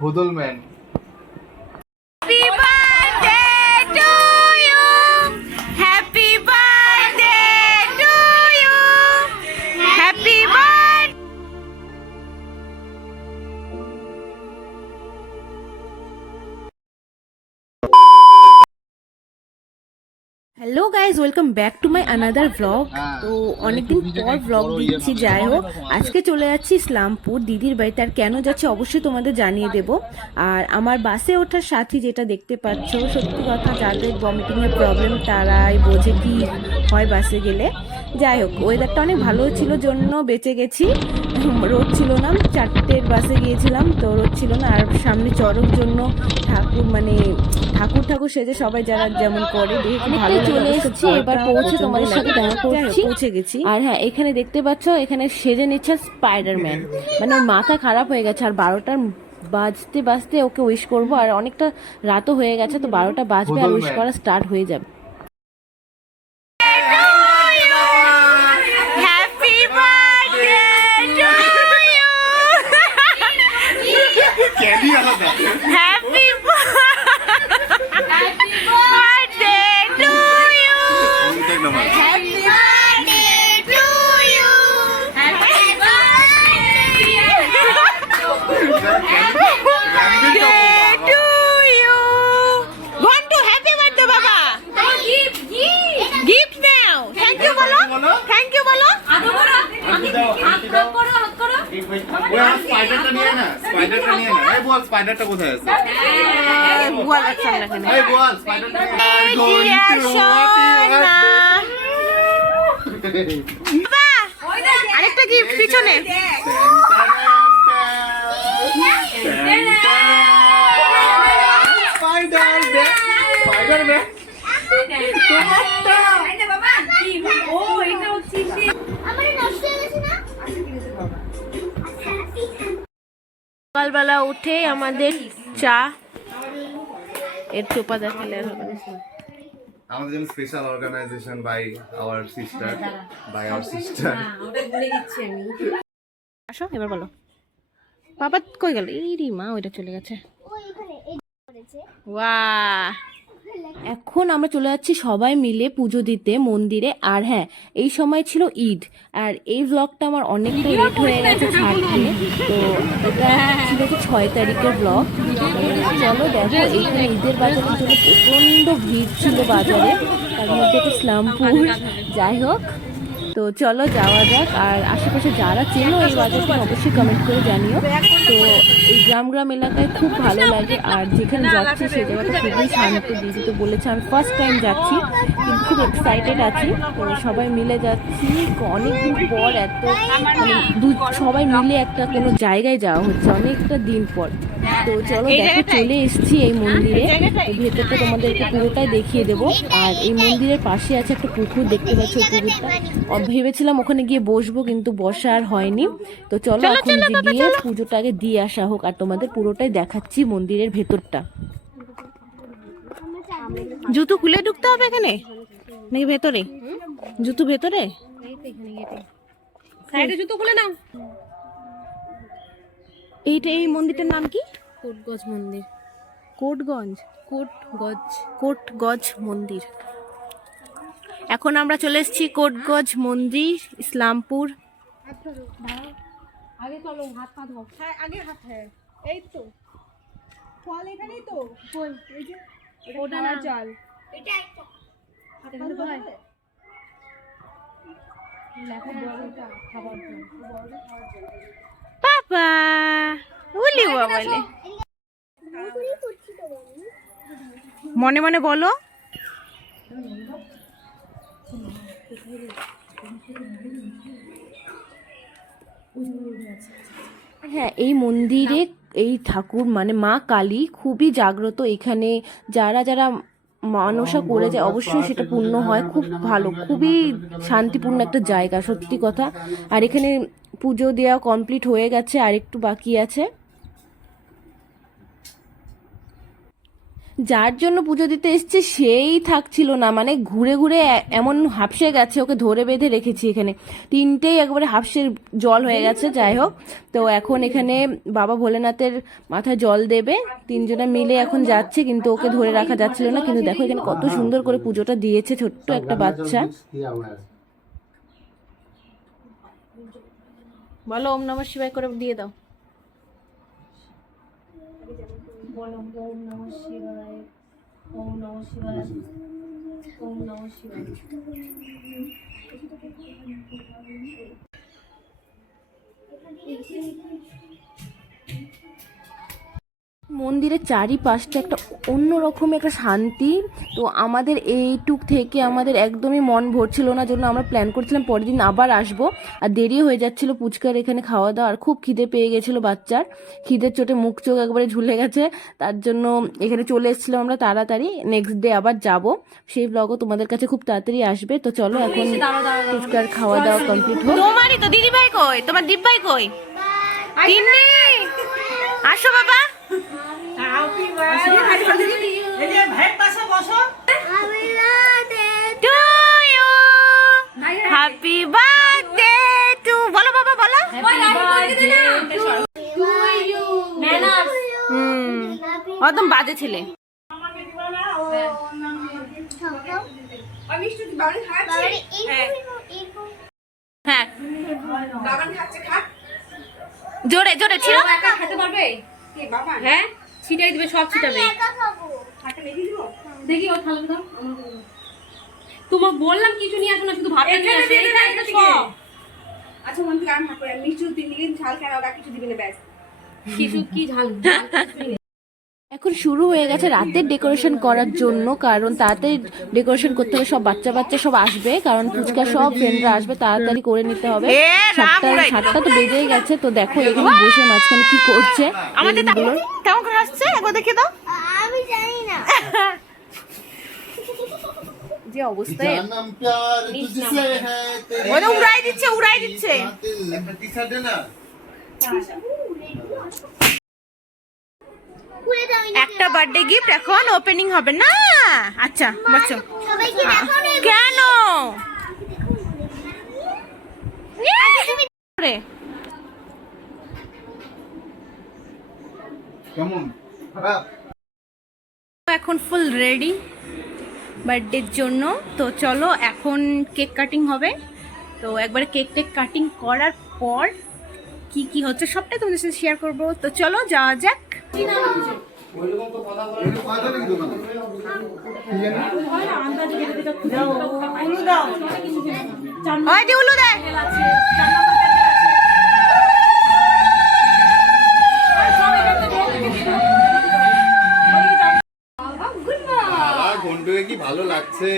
ভুদলম্যান। Happy birthday to you. Happy birthday to you. Happy birthday. Hello guys, welcome back to my another blog. তো অনেকদিন পর blog দিচ্ছি। যাই হোক, আজকে চলে যাচ্ছি ইসলামপুর দিদির বাড়িতে। আর কেন যাচ্ছি অবশ্যই তোমাদের জানিয়ে দেব। আর আমার বাসে ওঠার সাথী যেটা দেখতে পাচ্ছ, সত্যি কথা যাদের ভমিটিংয়ের প্রবলেম তারাই বোঝে কি হয় বাসে গেলে। যাই হোক, ওয়েদারটা অনেক ভালো ছিল জন্য বেঁচে গেছি। রোদ ছিল না, 4টের বাসে গিয়েছিলাম তো রোদ ছিল না। আর সামনে চড়ক জন্য ঠাকুর ঠাকুর সেজে সবাই যারা যেমন করে ভালো চলে এসেছি। এবার পৌঁছে তোমাদের সাথে দেখা করছি, পৌঁছে গেছি। আর হ্যাঁ, এখানে দেখতে পাচ্ছ এখানে সেজে নিচ্ছে স্পাইডারম্যান, মানে ওর মাথা খারাপ হয়ে গেছে। আর 12টার বাজতে বাজতে ওকে উইশ করবো। আর অনেকটা রাতও হয়ে গেছে, তো 12টা বাজবে আর উইশ করা স্টার্ট হয়ে যাবে। স্পাইডারটা কোথায় আছে? আরেকটা গিফট পিছনে। সকালবেলা উঠে আমাদের চা এর চোপা দেখালে আমাদের জন্য special organization by our sister. আসো এবার বলো, বাবা কই গেল? এই রে মা, ওইটা চলে গেছে। ওয়াও, এখন আমরা চলে যাচ্ছি সবাই মিলে পুজো দিতে মন্দিরে। আর হ্যাঁ, এই সময় ছিল ঈদ। আর এই ব্লগটা আমার অনেকটা লেট হয়ে গেছে ছাড়তে, তো এটা ছিল 6 তারিখের ব্লগ। চলো দেখো, এইখানে ঈদের বাজারের জন্য প্রচণ্ড ভিড় ছিল বাজারে, তার মধ্যে একটা ইসলামপুর। যাই হোক, তো চলো যাওয়া যাক। আর আশেপাশে যারা চেনো এই বাজারটা অবশ্যই কমেন্ট করে জানিও। তো এই গ্রাম এলাকায় খুব ভালো লাগে। আর যেখানে যাচ্ছি সেই জায়গাটা খুবই শান্ত। দিদি তো বলেছে, আমি ফার্স্ট টাইম যাচ্ছি কিন্তু খুব এক্সাইটেড আছি। তো সবাই মিলে যাচ্ছি, অনেকদিন পর এত মানে সবাই মিলে একটা কোনো জায়গায় যাওয়া হচ্ছে অনেকটা দিন পর। তো চলো দেখো, চলে এসেছি এই মন্দিরে। ভেতরটা তোমাদেরকে পুরোটাই দেখিয়ে দেবো। আর এই মন্দিরের পাশে আছে একটা পুকুর, দেখতে পাচ্ছ পুকুরটা। ভেবেছিলাম ওখানে গিয়ে বসবো, কিন্তু বসা আর হয়নি। তো চলো এখন গিয়ে পুজোটাকে দিয়ে আসা হোক। আর তোমাদের পুরোটাই দেখাচ্ছি মন্দিরের ভেতরটা। জুতো খুলে ঢুকতে হবে এখানে নাকি ভেতরে? জুতো ভেতরে, সাইডে জুতো খুলে নাও। এইটা, এই মন্দিরটার নাম কি? কোটগজ মন্দির। কোটগজ মন্দির। এখন আমরা চলে এসেছি কোটগজ মন্দির, ইসলামপুর। আগে চলো, হাত পা ধো। হ্যাঁ, আগে হাত। হ্যাঁ, এই তো ফল এখানেই তো। কই? এই যে ওটা না, জল এটা একটা হাত পা ধো। লেখা বড়টা খাবার জল, বড়টা খাবার জল। বাবা বলি বলে মনে মনে বলো। হ্যাঁ, এই মন্দিরে এই ঠাকুর মানে মা কালী খুবই জাগ্রত। এখানে যারা যারা মানসা করে যায় অবশ্যই সেটা পূর্ণ হয়। খুব ভালো, খুবই শান্তিপূর্ণ একটা জায়গা, সত্যি কথা। আর এখানে পুজো দেওয়া কমপ্লিট হয়ে গেছে, আর একটু বাকি আছে। যার জন্য পুজো দিতে এসছে সেই থাকছিল না, মানে ঘুরে ঘুরে এমন হাফসে গেছে, ওকে ধরে বেঁধে রেখেছি এখানে, তিনটেই একবারে হাফসে জল হয়ে গেছে। যাই হোক, তো এখন এখানে বাবা ভোলেনাথের মাথায় জল দেবে, তিনজনে মিলে এখন যাচ্ছে, কিন্তু ওকে ধরে রাখা যাচ্ছিল না। কিন্তু দেখো এখানে কত সুন্দর করে পুজোটা দিয়েছে ছোট্ট একটা বাচ্চা। বলো ওম নমঃ শিবায় করে দিয়ে দাও। বলো ওম নমঃ শিবায়, ওম নমঃ শিবায়, ওম নমঃ শিবায়। মন্দিরের চারিপাশটা একটা অন্যরকম একটা শান্তি। তো আমাদের এইটুক থেকে আমাদের একদমই মন ভরছিল না, জন্য আমরা প্ল্যান করছিলাম পরের দিন আবার আসবো। আর দেরি হয়ে যাচ্ছিল পুচকার এখানে খাওয়া দাওয়া, আর খুব খিদে পেয়ে গেছিলো বাচ্চার, খিদের চোটে মুখ চোখ একবারে ঝুলে গেছে। তার জন্য এখানে চলে এসেছিলাম আমরা তাড়াতাড়ি, নেক্সট ডে আবার যাব, সেই ব্লগও তোমাদের কাছে খুব তাড়াতাড়ি আসবে। তো চলো এখন পুচকার খাওয়া দাওয়া কমপ্লিট হোক। তোমারই তো দিদি ভাই কই, তোমার দীপ ভাই কই? তিন্নি আসো বাবা। হ্যাপি বার্থডে টু, বলো বাবা বলো। একদম বাজে ছেলে। হ্যাঁ জোরে জোরে ছিল, খেতে পারবে হ্যাঁ, ছিটাই দিবে, সব ছিটাবে। দেখি ও থালা দাও, তোমাকে বললাম কিছু নিয়ে আসো না, শুধু ভাতটা নিয়ে আসো। আচ্ছা মন থেকে আমি ভাত করে মিষ্টি তিন দিন ঝাল কেন, ওটা কিছু দিবে না, ব্যাস কিছু কি ঝাল। এখন শুরু হয়ে গেছে রাতের ডেকোরেশন করার জন্য, কারণ তাড়াতাড়ি ডেকোরেশন করতে হবে, সব বাচ্চা বাচ্চা সব আসবে, কারণ ফুচকা সব ফ্রেন্ডরা আসবে, তাড়াতাড়ি করে নিতে হবে। 7টা তো বেজেই গেছে। তো দেখো এখানে বসে মাঝখানে কি করছে আমাদের, কেমন করে আসছে একবার দেখে দাও। আমি জানি না যে অবস্থায় উড়াই দিচ্ছে, উড়াই দিচ্ছে। একটা বার্থডে গিফট এখন ওপেনিং হবে না। আচ্ছা বসো। কেন এখন ফুল রেডি বার্থডের জন্য। তো চলো এখন কেক কাটিং হবে। তো একবারে কেক টেক কাটিং করার পর কি কি হচ্ছে সবটাই তোমাদের সাথে শেয়ার করবো। তো চলো যাওয়া যাক। ঘন্টুকে কি ভালো লাগছে।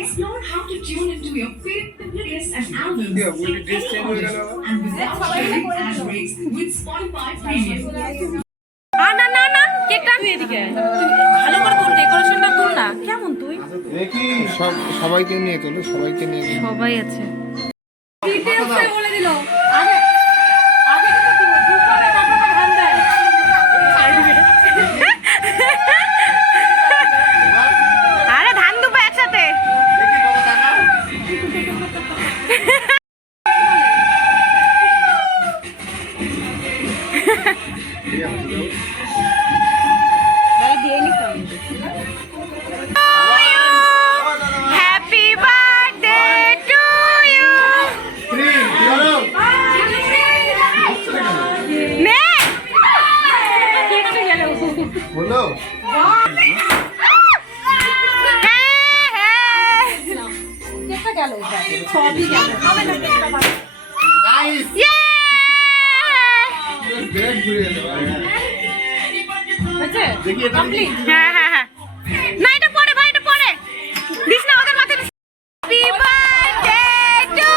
Explore how to tune into your favorite playlists and albums. And visit streaming ad rates with Spotify Premium. না না না কেকটা এদিকে ভালো করে তোর ডেকোরেশনটা তোল না। কেমন তুই দেখি সবাইকে নিয়ে তোলো, সবাইকে নিয়ে সবাই আছে। বলে দিল আগে আগে তো দুপুরে তারপর ধান দেয়। আরে ধান দুটো একসাথে। Happy birthday to you. গেল, সবই গেল। নাইস ব্রেক ঘুরে এলো হয়েছে? দেখি এটা দেখি। হ্যাঁ হ্যাঁ হ্যাঁ না এটা পরে ভাই এটা পরে দিস না ওদের মাথায় happy birthday to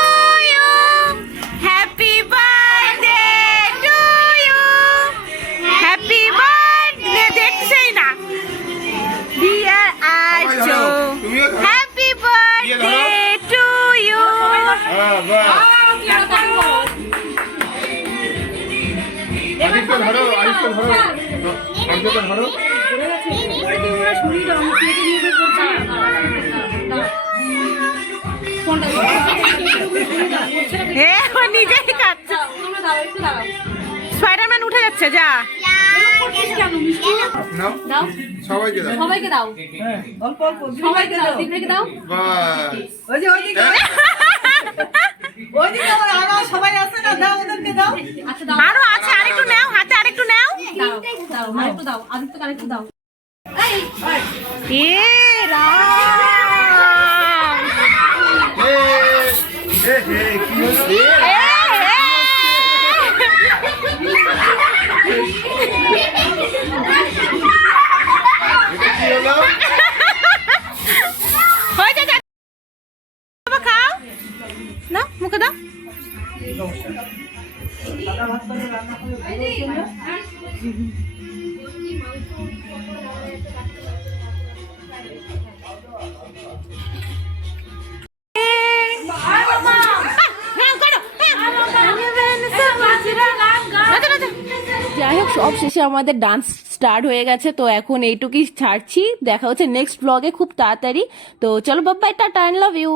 you happy birthday to you happy birthday দেখছেই না ডিয়ার আচো তুমিও ধরো। হ্যাপি বার্থডে টু ইউ হ্যাঁ বাহ কি আর করবো? আদিত্য ধরো আদিত্য ধরো আদিত্য ধরো ফোনটা দাও। হে ও নিজেই কাটছে দাও, তোমরা দাও, একটু দাঁড়াও। স্পাইডারম্যান উঠে যাচ্ছে যা করছিস কেন, মিষ্টি? নাও দাও, সবাইকে দাও সবাইকে দাও, সবাইকে দাও, দিদিকে দাও। বাস আচ্ছা দাও, আরো আছে আরেকটু নাও হাতে আরেকটু নাও দাও, দাও, আরেকটু দাও, আদিত্যকে আরেকটু দাও। এ রাম এ হে কি হচ্ছে এ, এ। এটা কি হলো হয়ে যা যা। বাবা খাও না মুখে দাও যাই হোক সব শেষে আমাদের ডান্স স্টার্ট হয়ে গেছে তো এখন এইটুকুই ছাড়ছি দেখা হচ্ছে নেক্সট ব্লগে খুব তাড়াতাড়ি তো চলো বাবাই টাটা আই লাভ ইউ